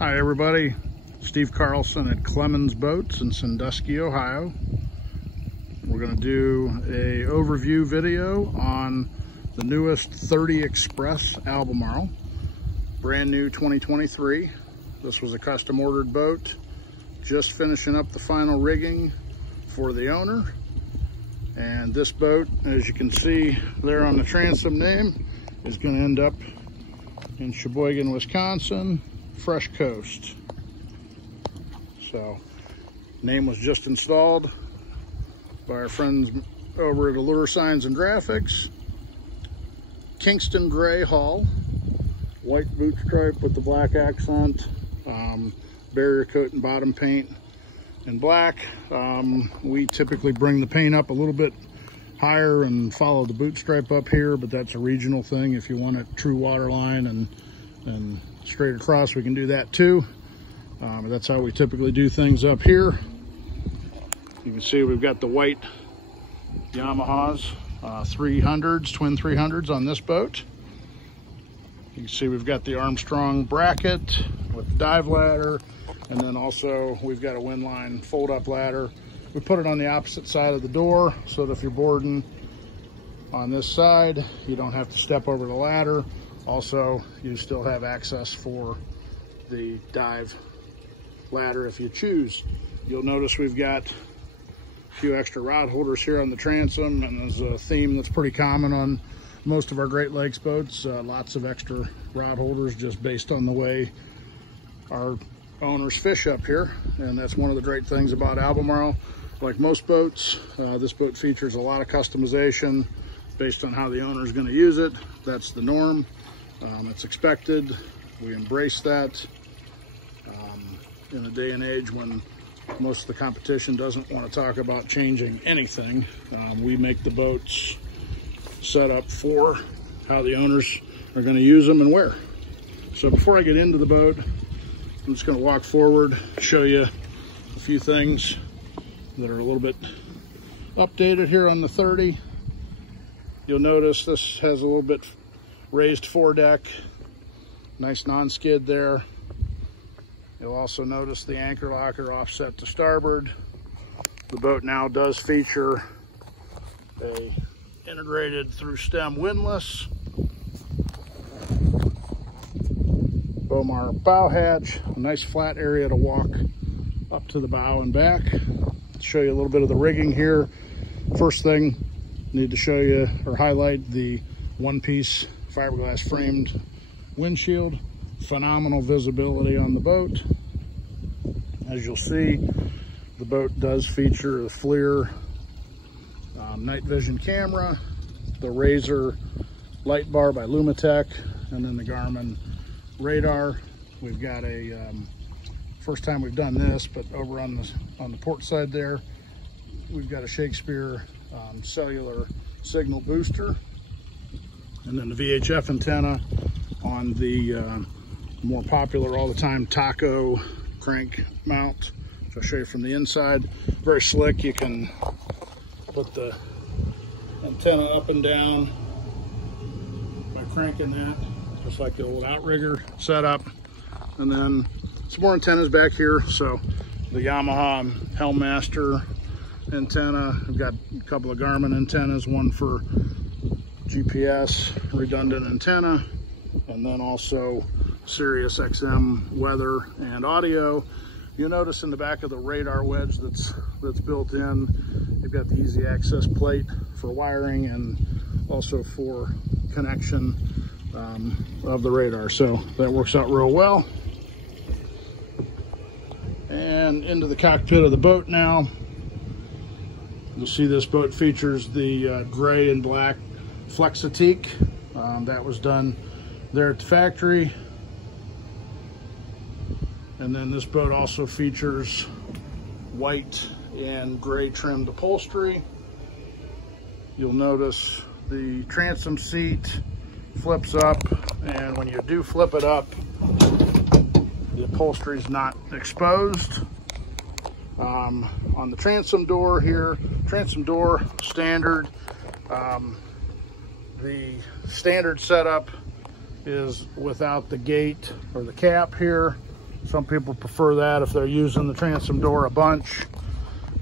Hi everybody, Steve Carlson at Clemens Boats in Sandusky, Ohio. We're going to do a overview video on the newest 30 Express Albemarle, brand new 2023. This was a custom ordered boat, just finishing up the final rigging for the owner. And this boat, as you can see there on the transom name, is going to end up in Sheboygan, Wisconsin, Fresh Coast. So, name was just installed by our friends over at Allure Signs and Graphics. Kingston gray hull, white boot stripe with the black accent, barrier coat and bottom paint in black. We typically bring the paint up a little bit higher and follow the boot stripe up here, but that's a regional thing. If you want a true waterline and straight across, we can do that too. That's how we typically do things up here. You can see we've got the white Yamahas, 300s, twin 300s on this boat. You can see we've got the Armstrong bracket with the dive ladder, and then also we've got a windline fold-up ladder. We put it on the opposite side of the door so that if you're boarding on this side, you don't have to step over the ladder. Also, you still have access for the dive ladder if you choose. You'll notice we've got a few extra rod holders here on the transom, and there's a theme that's pretty common on most of our Great Lakes boats. Lots of extra rod holders just based on the way our owners fish up here. And that's one of the great things about Albemarle. Like most boats, this boat features a lot of customization based on how the owner is going to use it. That's the norm. It's expected. We embrace that in a day and age when most of the competition doesn't want to talk about changing anything. We make the boats set up for how the owners are going to use them and where. So before I get into the boat, I'm just going to walk forward, show you a few things that are a little bit updated here on the 30. You'll notice this has a little bit raised foredeck, nice non-skid there. You'll also notice the anchor locker offset to starboard. The boat now does feature a integrated through stem windlass, Bomar bow hatch, a nice flat area to walk up to the bow and back. Show you a little bit of the rigging here. First thing, need to show you or highlight the one-piece fiberglass framed windshield. Phenomenal visibility on the boat. As you'll see, the boat does feature the FLIR night vision camera, the Razor light bar by Lumitech, and then the Garmin radar. We've got a first time we've done this, but over on the port side there, we've got a Shakespeare cellular signal booster, and then the Vhf antenna on the more popular all the time taco crank mount, which I'll show you from the inside. Very slick. You can put the antenna up and down by cranking that, just like the old outrigger setup. And then some more antennas back here. So the Yamaha Helmmaster antenna. We've got a couple of Garmin antennas, one for GPS redundant antenna, and then also Sirius XM weather and audio. You'll notice in the back of the radar wedge that's built in, you've got the easy access plate for wiring and also for connection of the radar. So that works out real well. And into the cockpit of the boat now. You'll see this boat features the gray and black Flexitique. That was done there at the factory. And then this boat also features white and gray trimmed upholstery. You'll notice the transom seat flips up, and when you do flip it up, the upholstery is not exposed. On the transom door here, transom door standard, the standard setup is without the gate or the cap here. Some people prefer that if they're using the transom door a bunch,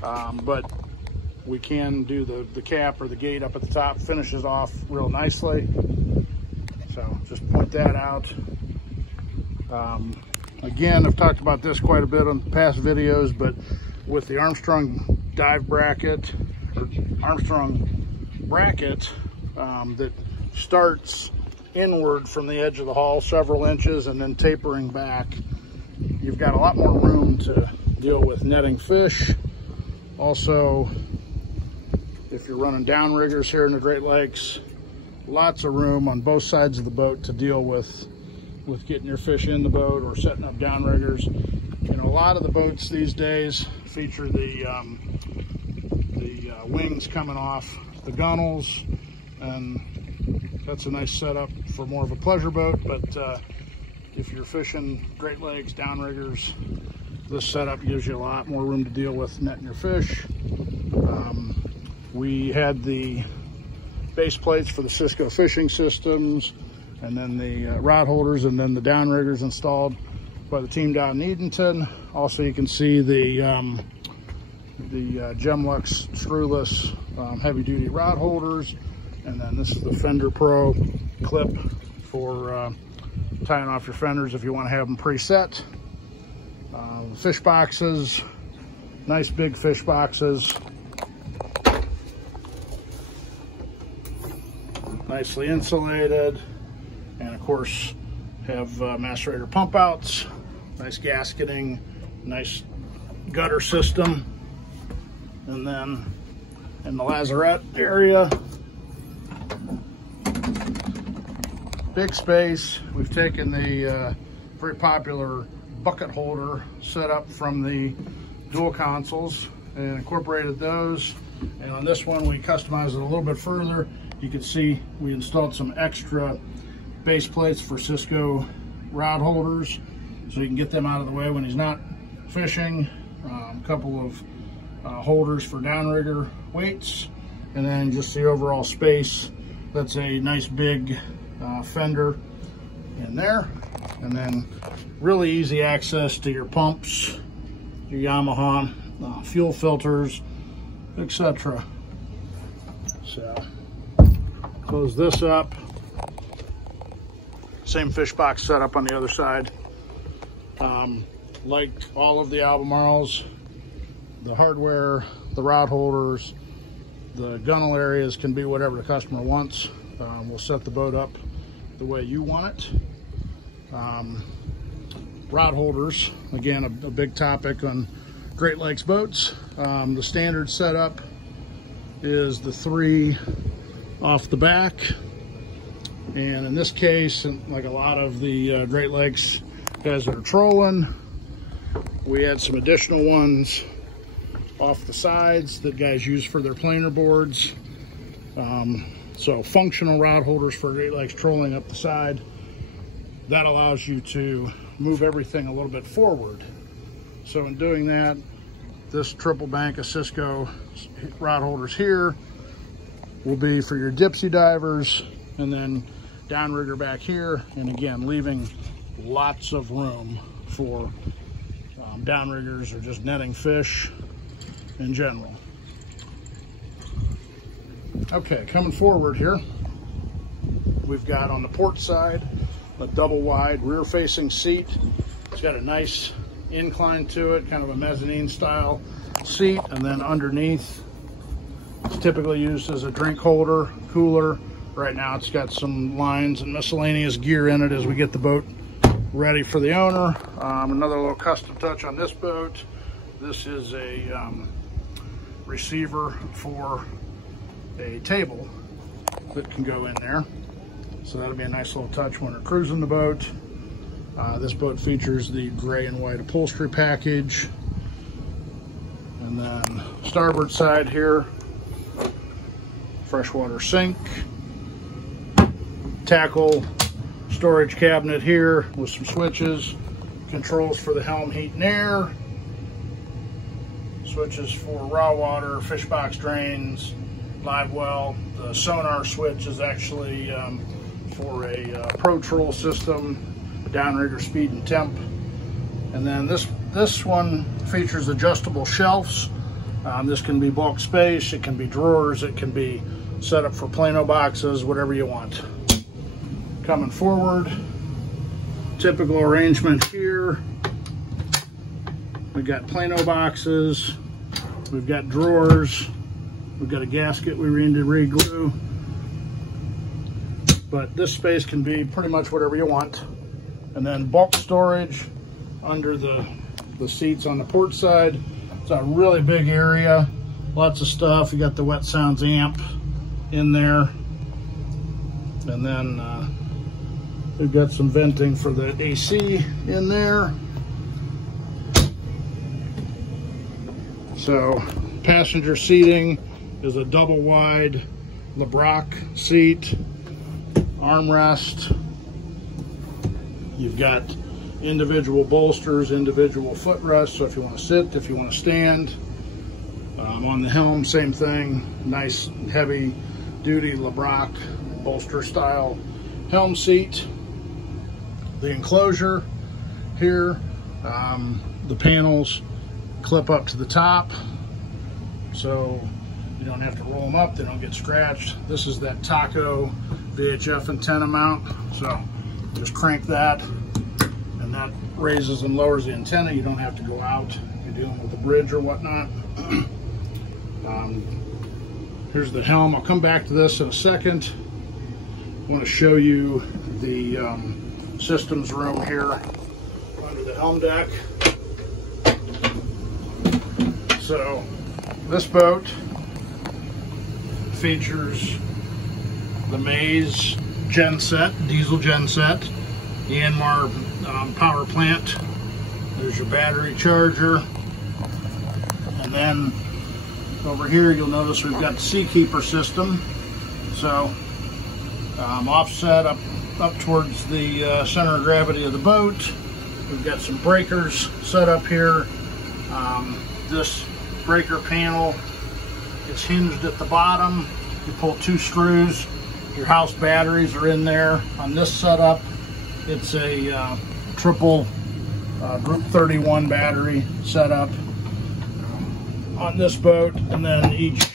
but we can do the cap or the gate up at the top, finishes off real nicely. So just point that out. Again, I've talked about this quite a bit on past videos, but with the Armstrong dive bracket, or Armstrong bracket that starts inward from the edge of the hull several inches and then tapering back, you've got a lot more room to deal with netting fish. Also, if you're running downriggers here in the Great Lakes, lots of room on both sides of the boat to deal with getting your fish in the boat or setting up downriggers. You know, a lot of the boats these days feature the wings coming off the gunnels, and that's a nice setup for more of a pleasure boat. But if you're fishing Great Lakes downriggers, this setup gives you a lot more room to deal with netting your fish. We had the base plates for the Cisco fishing systems, and then the rod holders, and then the downriggers installed by the team down in Edenton. Also, you can see the Gemlux screwless heavy-duty rod holders, and then this is the Fender Pro clip for tying off your fenders if you want to have them preset. Fish boxes, nice big fish boxes, nicely insulated, and of course have macerator pump outs, nice gasketing, nice gutter system. And then in the lazarette area, big space. We've taken the very popular bucket holder set up from the dual consoles and incorporated those. And on this one, we customized it a little bit further. You can see we installed some extra base plates for Cisco rod holders, so you can get them out of the way when he's not fishing. A couple of holders for downrigger weights, and then just the overall space. That's a nice big fender in there, and then really easy access to your pumps, your Yamaha fuel filters, etc. So close this up. Same fish box setup on the other side. Like all of the Albemarles, the hardware, the rod holders, the gunnel areas can be whatever the customer wants. We'll set the boat up the way you want it. Rod holders, again, a big topic on Great Lakes boats. The standard setup is the 3 off the back. And in this case, like a lot of the Great Lakes guys that are trolling, we had some additional ones off the sides that guys use for their planer boards. So functional rod holders for Great Lakes trolling up the side. That allows you to move everything a little bit forward. So in doing that, this triple bank of Cisco rod holders here will be for your dipsy divers, and then downrigger back here, and again, leaving lots of room for downriggers or just netting fish in general. Okay, coming forward here, we've got on the port side a double wide rear facing seat. It's got a nice incline to it, kind of a mezzanine style seat, and then underneath it's typically used as a drink holder, cooler. Right now it's got some lines and miscellaneous gear in it as we get the boat ready for the owner. Another little custom touch on this boat. This is a receiver for a table that can go in there. So that'll be a nice little touch when we're cruising the boat. This boat features the gray and white upholstery package. And then starboard side here, freshwater sink, tackle storage cabinet here with some switches, controls for the helm heat and air, switches for raw water, fish box drains, live well. The sonar switch is actually for a pro troll system, downrigger speed and temp. And then this one features adjustable shelves. This can be bulk space, it can be drawers, it can be set up for Plano boxes, whatever you want. Coming forward, typical arrangement here. We've got Plano boxes, we've got drawers, we've got a gasket we need to re-glue. But this space can be pretty much whatever you want. And then bulk storage under the seats on the port side. It's a really big area, lots of stuff. You got the Wet Sounds amp in there. And then we've got some venting for the AC in there. So passenger seating is a double wide LeBrock seat, armrest. You've got individual bolsters, individual footrests, so if you want to sit, if you want to stand. On the helm, same thing, nice heavy duty LeBrock bolster style helm seat. The enclosure here, the panels clip up to the top, so you don't have to roll them up, they don't get scratched. This is that Taco VHF antenna mount, so just crank that and that raises and lowers the antenna. You don't have to go out if you're dealing with a bridge or whatnot. Here's the helm. I'll come back to this in a second. I want to show you the systems room here under the helm deck. So this boat features the Maze genset, diesel genset, the Yanmar power plant. There's your battery charger. And then over here you'll notice we've got the Seakeeper system. So offset up towards the center of gravity of the boat. We've got some breakers set up here. This breaker panel is hinged at the bottom. You pull 2 screws. Your house batteries are in there. On this setup, it's a triple Group 31 battery setup on this boat, and then each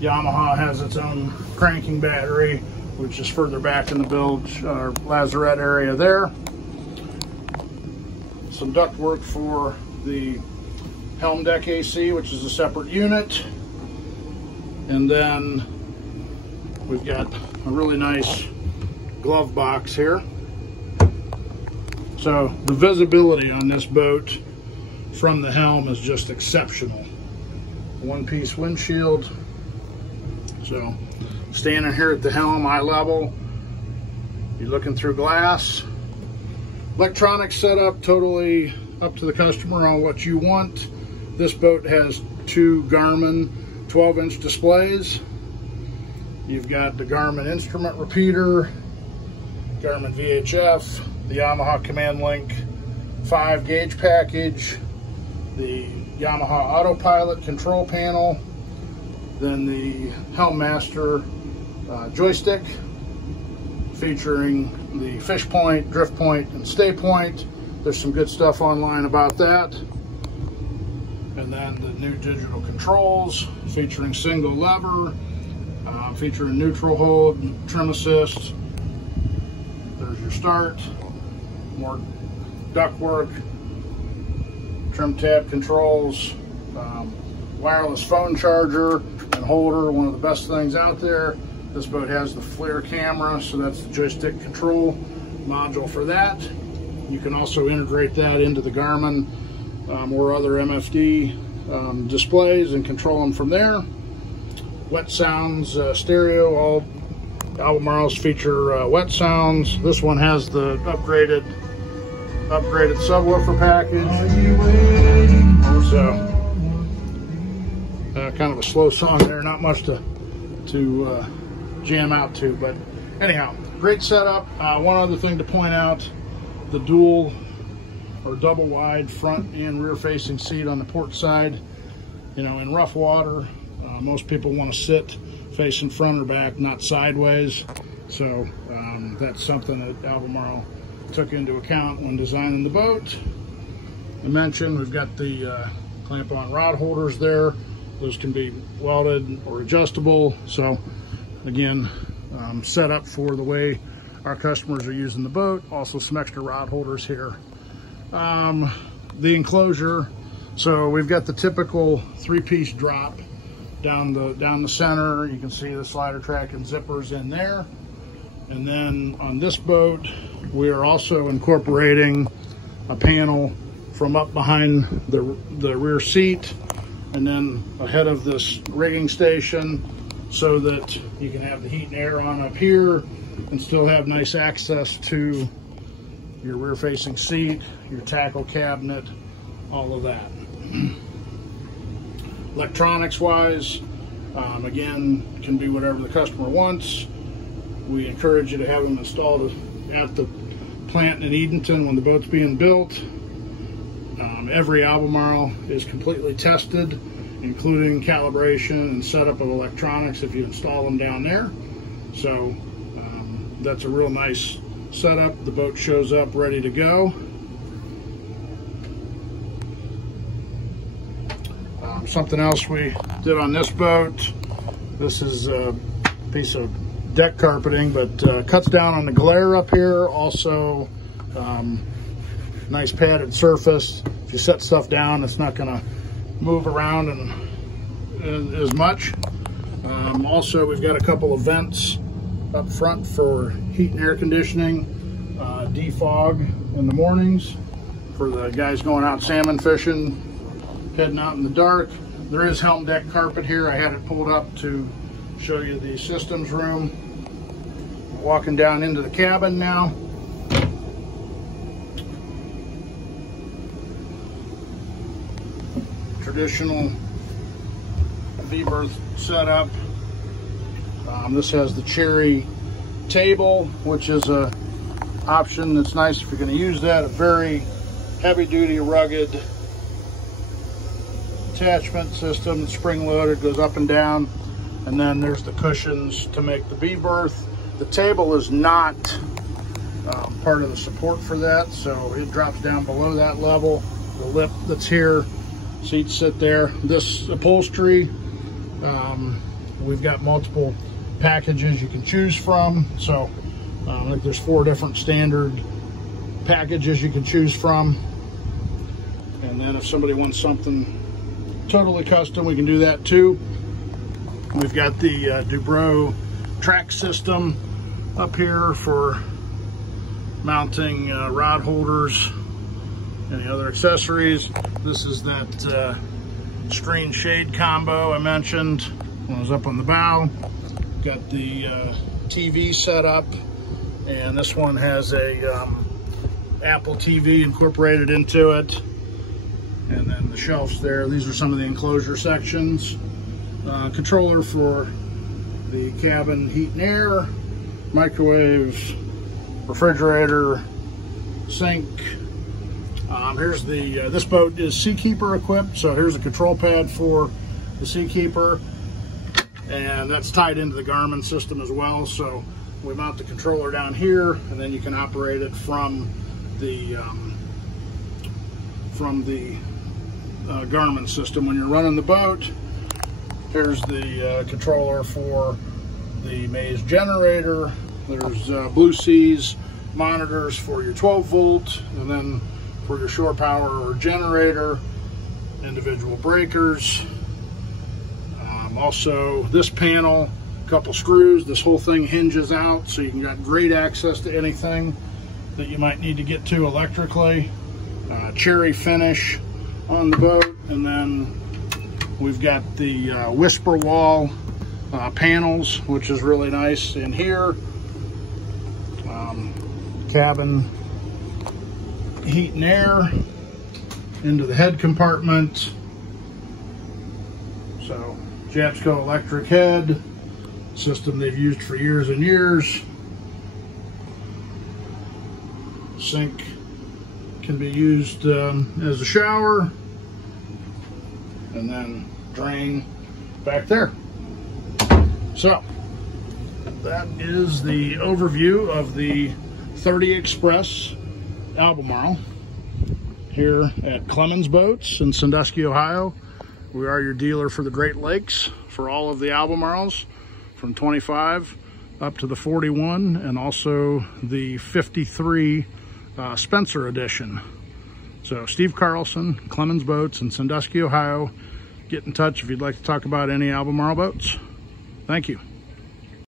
Yamaha has its own cranking battery, which is further back in the bilge or lazarette area there. Some duct work for the helm deck AC, which is a separate unit. And then we've got a really nice glove box here. So the visibility on this boat from the helm is just exceptional. One-piece windshield. So standing here at the helm, eye level, you're looking through glass. Electronic setup, totally up to the customer on what you want. This boat has 2 Garmin 12-inch displays. You've got the Garmin instrument repeater, Garmin VHF, the Yamaha Command Link 5 gauge package, the Yamaha Autopilot control panel, then the Helm Master joystick featuring the fish point, drift point, and stay point. There's some good stuff online about that. And then the new digital controls featuring single lever, featuring neutral hold, trim assist. There's your start, more duct work, trim tab controls, wireless phone charger and holder, one of the best things out there. This boat has the FLIR camera, so that's the joystick control module for that. You can also integrate that into the Garmin or other MFD displays and control them from there. Wet Sounds stereo, all Albemarle's feature Wet Sounds. This one has the upgraded subwoofer package. So kind of a slow song there, not much to jam out to, but anyhow, great setup. One other thing to point out, the dual or double wide front and rear facing seat on the port side. You know, in rough water, most people want to sit facing front or back, not sideways. So that's something that Albemarle took into account when designing the boat. I mentioned, we've got the clamp-on rod holders there. Those can be welded or adjustable. So again, set up for the way our customers are using the boat. Also some extra rod holders here. The enclosure, so we've got the typical 3-piece drop down the center. You can see the slider track and zippers in there. And then on this boat, we are also incorporating a panel from up behind the rear seat and then ahead of this rigging station, so that you can have the heat and air on up here and still have nice access to your rear facing seat, your tackle cabinet, all of that. Electronics wise, again, can be whatever the customer wants. We encourage you to have them installed at the plant in Edenton when the boat's being built. Every Albemarle is completely tested, including calibration and setup of electronics if you install them down there. So that's a real nice setup. The boat shows up ready to go. Something else we did on this boat, this is a piece of deck carpeting, but cuts down on the glare up here. Also, nice padded surface. If you set stuff down, it's not going to move around as much. Also, we've got a couple of vents up front for heat and air conditioning, defog in the mornings for the guys going out salmon fishing, heading out in the dark. There is helm deck carpet here. I had it pulled up to show you the systems room. Walking down into the cabin now. Traditional V-berth setup. This has the cherry table, which is a option that's nice if you're going to use that. A very heavy-duty, rugged attachment system, spring-loaded, goes up and down. And then there's the cushions to make the V-berth. The table is not part of the support for that, so it drops down below that level. The lip that's here, seats sit there. This upholstery, we've got multiple packages you can choose from. So I think there's 4 different standard packages you can choose from. And then if somebody wants something totally custom, we can do that too. We've got the Dubrow track system up here for mounting rod holders, any other accessories. This is that screen shade combo I mentioned when I was up on the bow. Got the TV set up, and this one has a Apple TV incorporated into it. And then the shelves there, these are some of the enclosure sections. Controller for the cabin heat and air, microwave, refrigerator, sink. Here's the, this boat is Seakeeper equipped, so here's a control pad for the Seakeeper, and that's tied into the Garmin system as well. So we mount the controller down here, and then you can operate it from the Garmin system when you're running the boat. Here's the controller for the Maze generator. There's Blue Seas monitors for your 12 volt, and then for your shore power or generator, individual breakers. Also this panel, a couple screws. This whole thing hinges out, so you can got great access to anything that you might need to get to electrically. Cherry finish on the boat, and then we've got the whisper wall panels, which is really nice in here. Cabin heat and air into the head compartment. So Japsco electric head system they've used for years and years. Sink can be used as a shower, and then drain back there. So that is the overview of the 30 Express Albemarle. here at Clemens Boats in Sandusky, Ohio. We are your dealer for the Great Lakes for all of the Albemarles from 25 up to the 41 and also the 53 Spencer edition. So Steve Carlson, Clemens Boats in Sandusky, Ohio. Get in touch if you'd like to talk about any Albemarle boats. Thank you.